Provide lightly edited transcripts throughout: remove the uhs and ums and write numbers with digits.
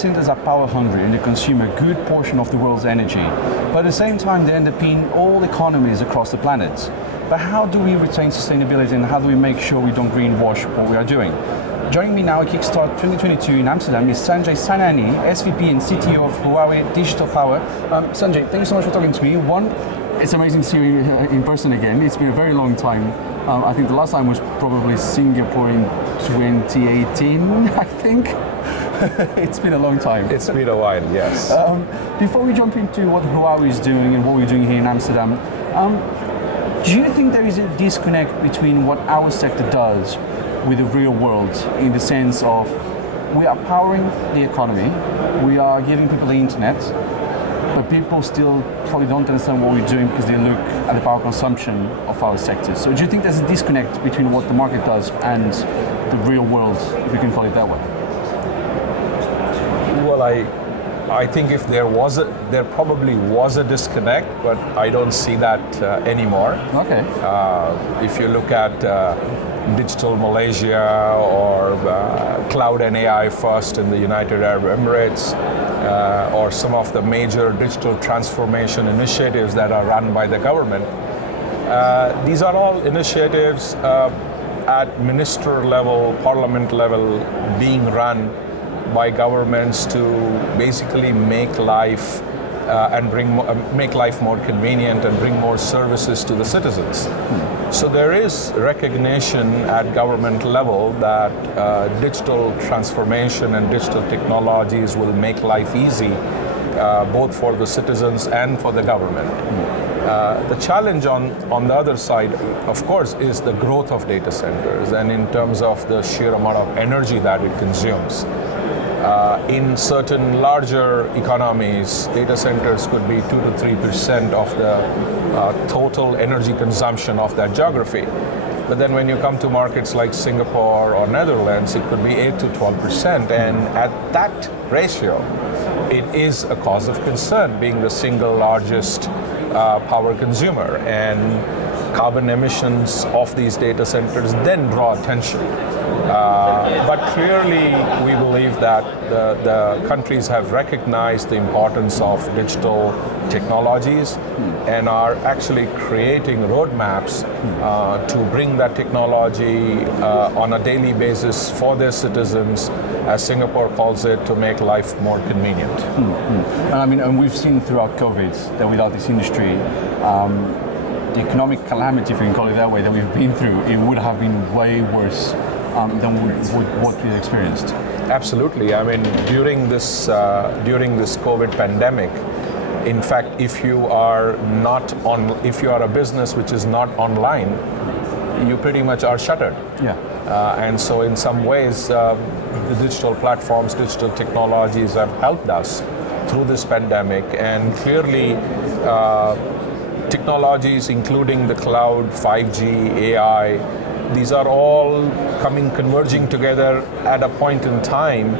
centers are power hungry and they consume a good portion of the world's energy. But at the same time, they underpin all economies across the planet. But how do we retain sustainability and how do we make sure we don't greenwash what we are doing? Joining me now at Kickstart 2022 in Amsterdam is Sanjay Sainani, SVP and CTO of Huawei Digital Power. Sanjay, thank you so much for talking to me. One, it's amazing to see you in person again. It's been a very long time. I think the last time was probably Singapore in 2018, I think. It's been a long time. It's been a while, yes. Before we jump into what Huawei is doing and what we're doing here in Amsterdam, do you think there is a disconnect between what our sector does with the real world, in the sense of we are powering the economy, we are giving people the internet, but people still probably don't understand what we're doing because they look at the power consumption of our sector. So do you think there's a disconnect between what the market does and the real world, if we can call it that way? Well, I think if there probably was a disconnect, but I don't see that anymore. Okay. If you look at Digital Malaysia or Cloud and AI First in the United Arab Emirates, or some of the major digital transformation initiatives that are run by the government, these are all initiatives at minister level, parliament level, being run by governments to basically make life make life more convenient and bring more services to the citizens. So there is recognition at government level that digital transformation and digital technologies will make life easy, both for the citizens and for the government. The challenge on the other side, of course, is the growth of data centers, and in terms of the sheer amount of energy that it consumes. In certain larger economies, data centers could be 2 to 3% of the total energy consumption of that geography. But then when you come to markets like Singapore or Netherlands, it could be 8 to 12%. And at that ratio, it is a cause of concern, being the single largest power consumer. And carbon emissions of these data centers then draw attention. But clearly, we believe that the countries have recognized the importance of digital technologies and are actually creating roadmaps to bring that technology on a daily basis for their citizens, as Singapore calls it, to make life more convenient. And I mean, and we've seen throughout COVID that without this industry, the economic calamity, if we can call it that way, that we've been through, it would have been way worse than what we experienced. Absolutely. I mean, during this COVID pandemic, in fact, if you are a business which is not online, you pretty much are shuttered. Yeah. And so, in some ways, the digital platforms, digital technologies have helped us through this pandemic, and clearly. Technologies including the cloud, 5G, AI, these are all converging together at a point in time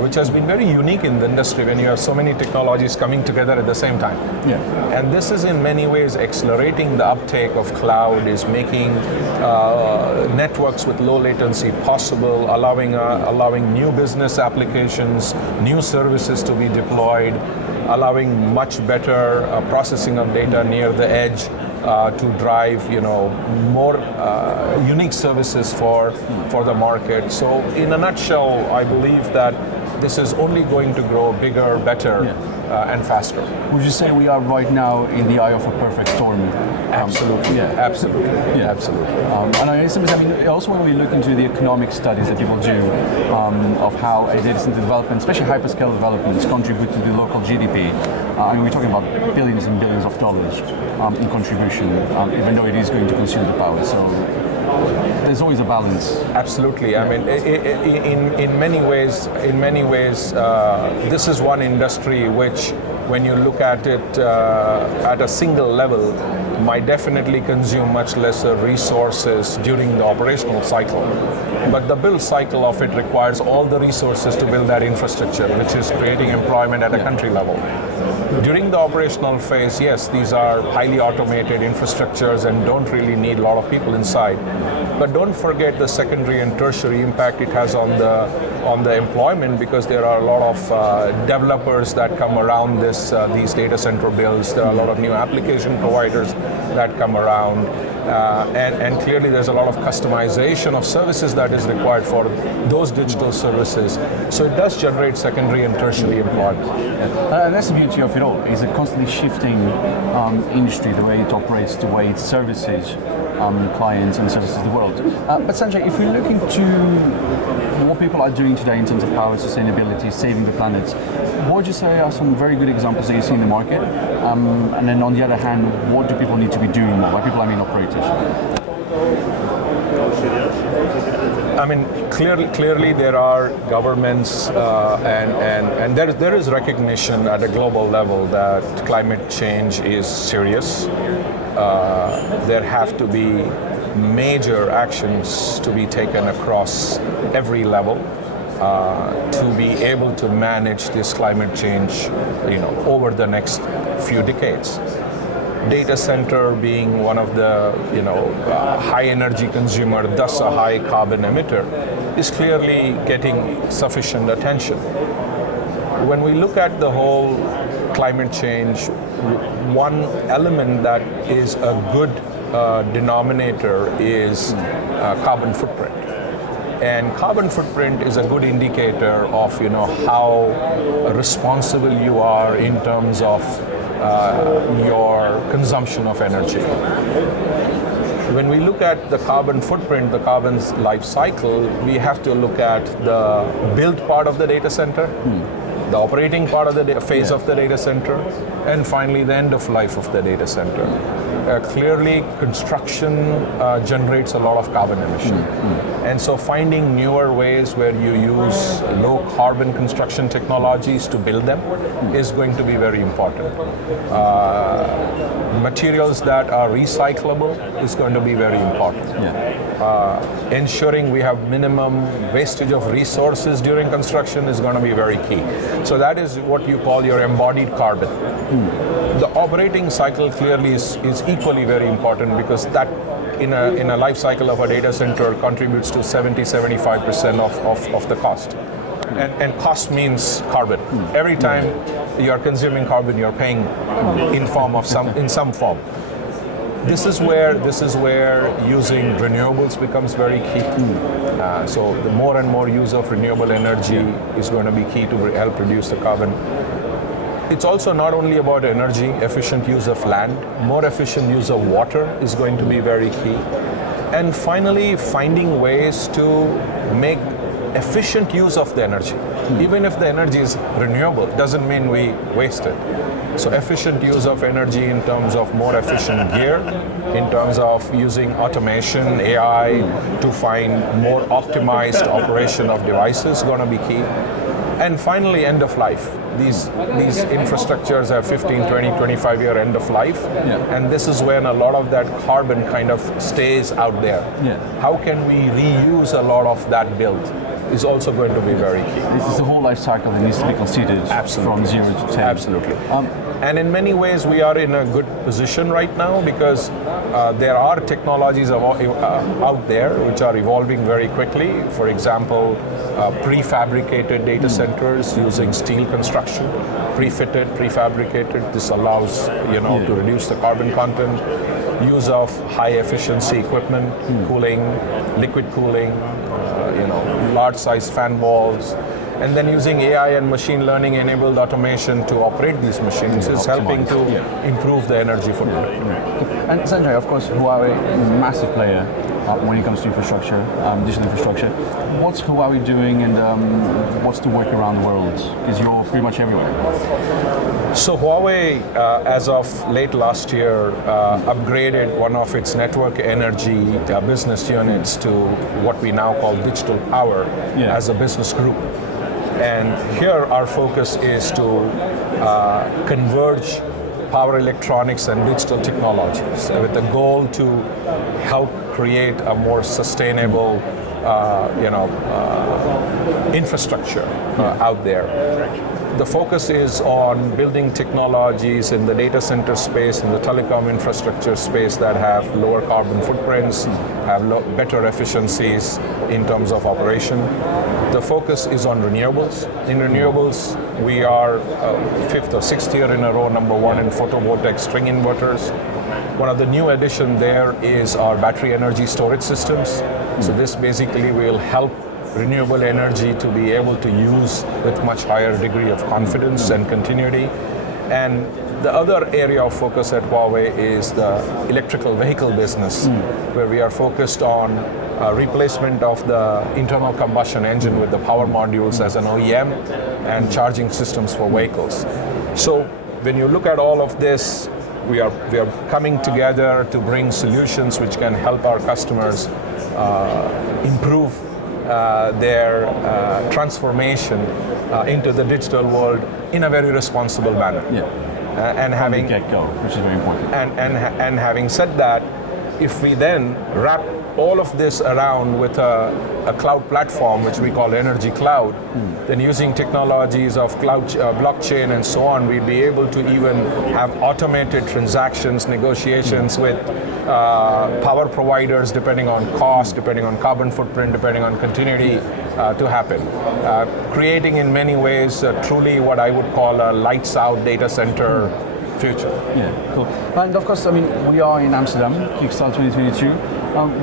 which has been very unique in the industry when you have so many technologies coming together at the same time. Yeah. And this is in many ways accelerating the uptake of cloud, is making networks with low latency possible, allowing new business applications, new services to be deployed, allowing much better processing of data near the edge to drive, more unique services for the market. So, in a nutshell, I believe that this is only going to grow bigger, better, and faster. Would you say we are right now in the eye of a perfect storm? Absolutely. Yeah. Absolutely. Yeah. Absolutely. Also when we look into the economic studies that people do of how a data center development, especially hyperscale developments, contribute to the local GDP. We're talking about billions and billions of dollars in contribution, even though it is going to consume the power. So there's always a balance. Absolutely. Yeah. I mean, in many ways, this is one industry which, when you look at it at a single level, might definitely consume much lesser resources during the operational cycle. But the build cycle of it requires all the resources to build that infrastructure, which is creating employment at a country level. During the operational phase, yes, these are highly automated infrastructures and don't really need a lot of people inside. But don't forget the secondary and tertiary impact it has on the employment, because there are a lot of developers that come around these data center builds. There are a lot of new application providers that come around. And clearly there's a lot of customization of services that is required for those digital services. So it does generate secondary and tertiary employment. That's the beauty of it all. It's a constantly shifting industry, the way it operates, the way it services clients and services the world. But Sanjay, if we're looking to what people are doing today in terms of power, sustainability, saving the planet, what would you say are some very good examples that you see in the market? And then on the other hand, what do people need to be doing more? By people, I mean operators. I mean, clearly there are governments and there is recognition at a global level that climate change is serious. There have to be major actions to be taken across every level to be able to manage this climate change, over the next few decades. Data center being one of the high energy consumer, thus a high carbon emitter, is clearly getting sufficient attention. When we look at the whole climate change, one element that is a good denominator is carbon footprint. And carbon footprint is a good indicator of how responsible you are in terms of your consumption of energy. When we look at the carbon footprint, the carbon's life cycle, we have to look at the build part of the data center, the operating part of the phase of the data center, and finally the end of life of the data center. Clearly, construction generates a lot of carbon emission. And so finding newer ways where you use low carbon construction technologies to build them is going to be very important. Materials that are recyclable is going to be very important. Ensuring we have minimum wastage of resources during construction is going to be very key. So that is what you call your embodied carbon. The operating cycle clearly is equally very important, because that in a life cycle of a data center contributes to 70-75% of the cost. And cost means carbon. Every time you are consuming carbon, you're paying in some form. This is where using renewables becomes very key. So the more and more use of renewable energy is going to be key to help reduce the carbon. It's also not only about energy, efficient use of land, more efficient use of water is going to be very key. And finally, finding ways to make efficient use of the energy. Even if the energy is renewable, doesn't mean we waste it. So efficient use of energy in terms of more efficient gear, in terms of using automation, AI, to find more optimized operation of devices is going to be key. And finally, end of life. These infrastructures have 15, 20, 25-year end of life. And this is when a lot of that carbon kind of stays out there. How can we reuse a lot of that build is also going to be very key. This is the whole life cycle that needs to be considered. From 0 to 10. Absolutely. And in many ways, we are in a good position right now, because there are technologies out there which are evolving very quickly. For example, prefabricated data centers using steel construction, prefitted, prefabricated. This allows to reduce the carbon content. Use of high efficiency equipment, cooling, liquid cooling, large size fan walls. And then using AI and machine learning enabled automation to operate these machines is helping to improve the energy footprint. And Sanjay, of course, Huawei, massive player when it comes to infrastructure, digital infrastructure. What's Huawei doing, and what's the work around the world? Because you're pretty much everywhere. So Huawei, as of late last year, upgraded one of its network energy business units to what we now call Digital Power as a business group. And here our focus is to converge power electronics and digital technologies with the goal to help create a more sustainable infrastructure out there. the focus is on building technologies in the data center space, in the telecom infrastructure space that have lower carbon footprints, have better efficiencies in terms of operation. The focus is on renewables. In renewables, we are fifth or sixth year in a row, number one in photovoltaic string inverters. One of the new addition there is our battery energy storage systems. So this basically will help renewable energy to be able to use with much higher degree of confidence and continuity. And the other area of focus at Huawei is the electrical vehicle business, where we are focused on replacement of the internal combustion engine with the power modules as an OEM and charging systems for vehicles. So when you look at all of this, we are coming together to bring solutions which can help our customers improve their transformation into the digital world in a very responsible manner. Yeah. And having From the get-go, which is very important. and having said that, if we then wrap all of this around with a cloud platform, which we call Energy Cloud, then using technologies of cloud, blockchain and so on, we'd be able to even have automated transactions, negotiations with power providers, depending on cost, depending on carbon footprint, depending on continuity, to happen. Creating in many ways truly what I would call a lights out data center future. Yeah, cool. And of course, I mean, we are in Amsterdam, Kickstart 2022.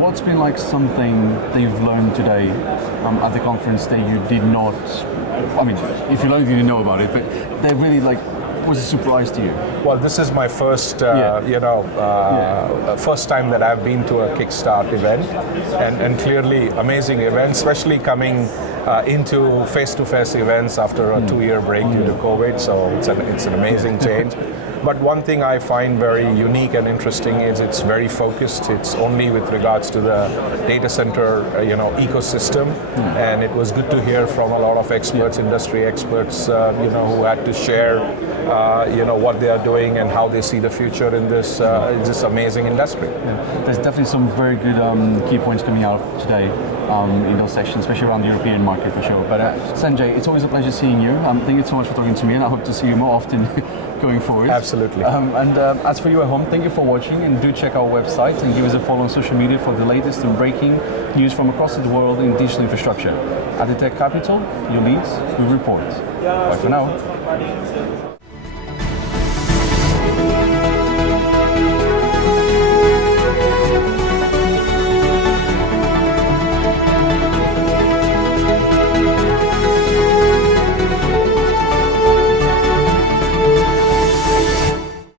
What's been like something that you've learned today at the conference that you did not, I mean, if you learned, you didn't know about it, but that really like was a surprise to you? Well, this is my first, first time that I've been to a Kickstart event, and clearly amazing event, especially coming into face-to-face events after a 2-year break due to COVID. So it's an amazing change. But one thing I find very unique and interesting is it's very focused. It's only with regards to the data center, ecosystem. And it was good to hear from a lot of experts, industry experts, who had to share, what they are doing and how they see the future in this amazing industry. Yeah. There's definitely some very good key points coming out today in those sections, especially around the European market for sure. But Sanjay, it's always a pleasure seeing you. Thank you so much for talking to me, and I hope to see you more often going forward. Absolutely. And as for you at home, thank you for watching, and do check our website and give us a follow on social media for the latest and breaking news from across the world in digital infrastructure. At the Tech Capital, your leads, we report. Bye for now.